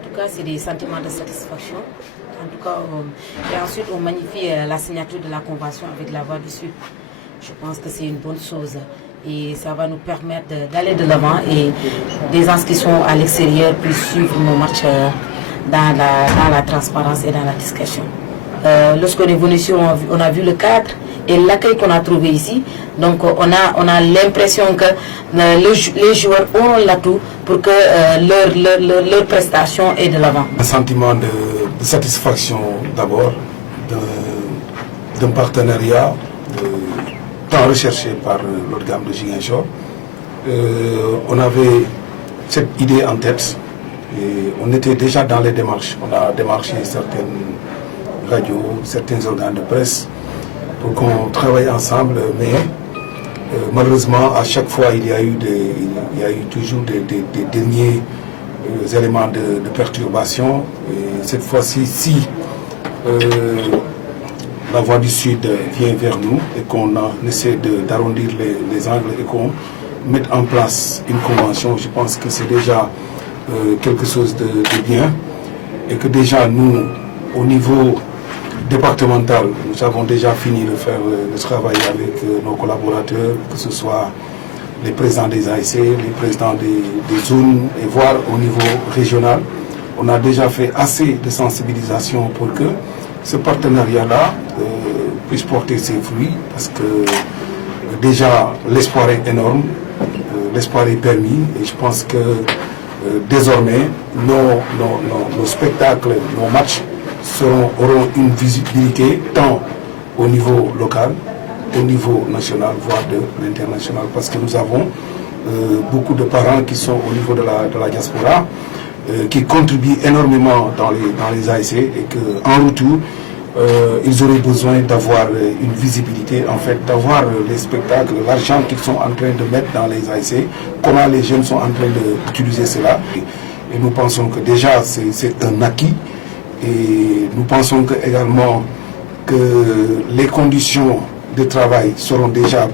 En tout cas, c'est des sentiments de satisfaction. En tout cas, et ensuite, on magnifie la signature de la convention avec la Voix du Sud. Je pense que c'est une bonne chose et ça va nous permettre d'aller de l'avant et des gens qui sont à l'extérieur puissent suivre nos matchs dans la transparence et dans la discrétion. Lorsqu'on est venu ici, on a vu le cadre et l'accueil qu'on a trouvé ici. Donc on a l'impression que les joueurs ont l'atout pour que leur prestation est de l'avant. Un sentiment de satisfaction d'abord, d'un partenariat tant recherché par l'organe de Ziguinchor. On avait cette idée en tête et on était déjà dans les démarches. On a démarché certaines radios, certains organes de presse pour qu'on travaille ensemble, mais malheureusement à chaque fois il y a eu toujours des derniers éléments de perturbation. Et cette fois-ci, si la Voix du Sud vient vers nous et qu'on essaie d'arrondir les angles et qu'on mette en place une convention, je pense que c'est déjà quelque chose de bien et que déjà nous, au niveau départemental, nous avons déjà fini de faire le travail avec nos collaborateurs, que ce soit les présidents des ASC, les présidents des zones et voire au niveau régional. On a déjà fait assez de sensibilisation pour que ce partenariat-là puisse porter ses fruits parce que déjà l'espoir est énorme, l'espoir est permis et je pense que désormais nos spectacles, nos matchs auront une visibilité tant au niveau local, au niveau national, voire de l'international, parce que nous avons beaucoup de parents qui sont au niveau de la diaspora, qui contribuent énormément dans les ASC et qu'en retour, ils auraient besoin d'avoir une visibilité, en fait, d'avoir les spectacles, l'argent qu'ils sont en train de mettre dans les ASC, comment les jeunes sont en train d'utiliser cela. Et nous pensons que déjà c'est un acquis. Et nous pensons également que les conditions de travail seront déjà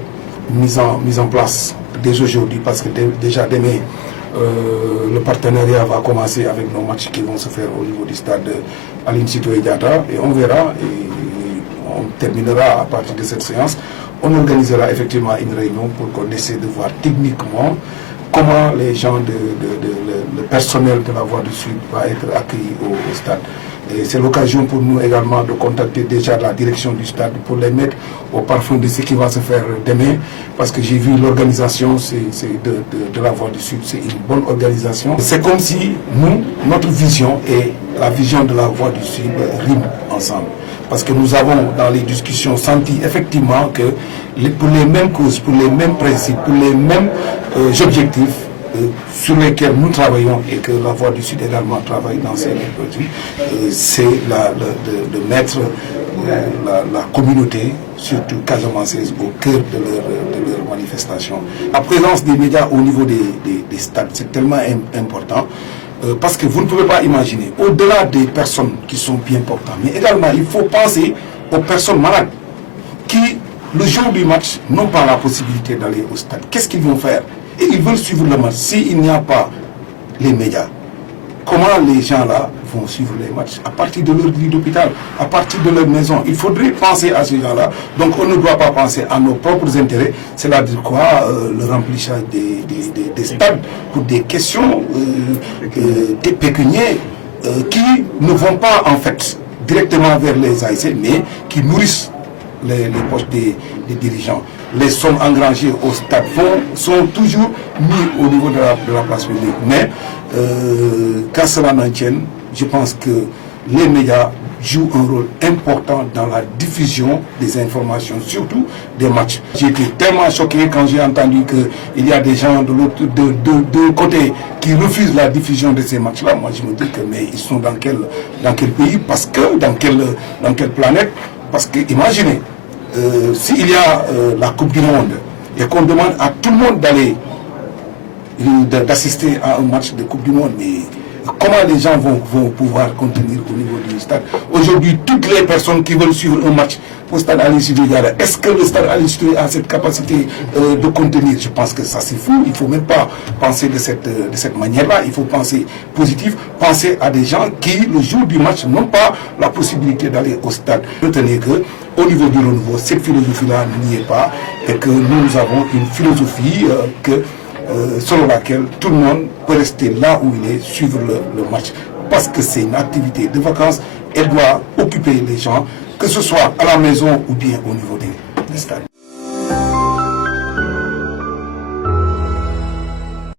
mises en place dès aujourd'hui parce que déjà demain, le partenariat va commencer avec nos matchs qui vont se faire au niveau du stade Aline Sitoé Diatta et on verra et on terminera à partir de cette séance. On organisera effectivement une réunion pour qu'on essaie de voir techniquement comment les gens, le personnel de la Voix du Sud va être accueilli au stade. Et c'est l'occasion pour nous également de contacter déjà la direction du stade pour les mettre au parfum de ce qui va se faire demain. Parce que j'ai vu l'organisation de la Voix du Sud, c'est une bonne organisation. C'est comme si notre vision et la vision de la Voix du Sud riment ensemble. Parce que nous avons dans les discussions senti effectivement que pour les mêmes causes, pour les mêmes principes, pour les mêmes objectifs, sur lesquels nous travaillons et que la Voix du Sud également travaille dans ces produits, c'est de mettre la communauté, surtout casamançaise, au cœur de leur manifestation. La présence des médias au niveau des stades, c'est tellement important parce que vous ne pouvez pas imaginer, au-delà des personnes qui sont bien portantes, mais également il faut penser aux personnes malades qui, le jour du match, n'ont pas la possibilité d'aller au stade. Qu'est-ce qu'ils vont faire? Et ils veulent suivre le match. S'il n'y a pas les médias, comment les gens-là vont suivre les matchs? À partir de leur lit d'hôpital, à partir de leur maison. Il faudrait penser à ces gens-là. Donc on ne doit pas penser à nos propres intérêts. C'est-à-dire quoi? Le remplissage des stades pour des questions des pécuniaires qui ne vont pas en fait directement vers les ASC, mais qui nourrissent les poches des dirigeants. Les sommes engrangées au stade sont toujours mises au niveau de la place publique. Mais qu'à cela n'en tienne, je pense que les médias jouent un rôle important dans la diffusion des informations, surtout des matchs. J'ai été tellement choqué quand j'ai entendu qu'il y a des gens de l'autre côté qui refusent la diffusion de ces matchs-là. Moi, je me dis que mais ils sont dans quel pays, parce que dans quelle planète? Parce que imaginez, s'il y a la Coupe du Monde et qu'on demande à tout le monde d'assister à un match de Coupe du Monde, mais comment les gens vont pouvoir contenir au niveau du stade. Aujourd'hui, toutes les personnes qui veulent suivre un match au stade Aline Sitoé Diatta, est-ce que le stade Aline Sitoé a cette capacité de contenir? Je pense que ça c'est fou. Il ne faut même pas penser de cette manière-là. Il faut penser positif, penser à des gens qui, le jour du match, n'ont pas la possibilité d'aller au stade. Retenez que au niveau du renouveau, cette philosophie-là n'y est pas et que nous avons une philosophie selon laquelle tout le monde peut rester là où il est, suivre le match. Parce que c'est une activité de vacances, elle doit occuper les gens, que ce soit à la maison ou bien au niveau des stades.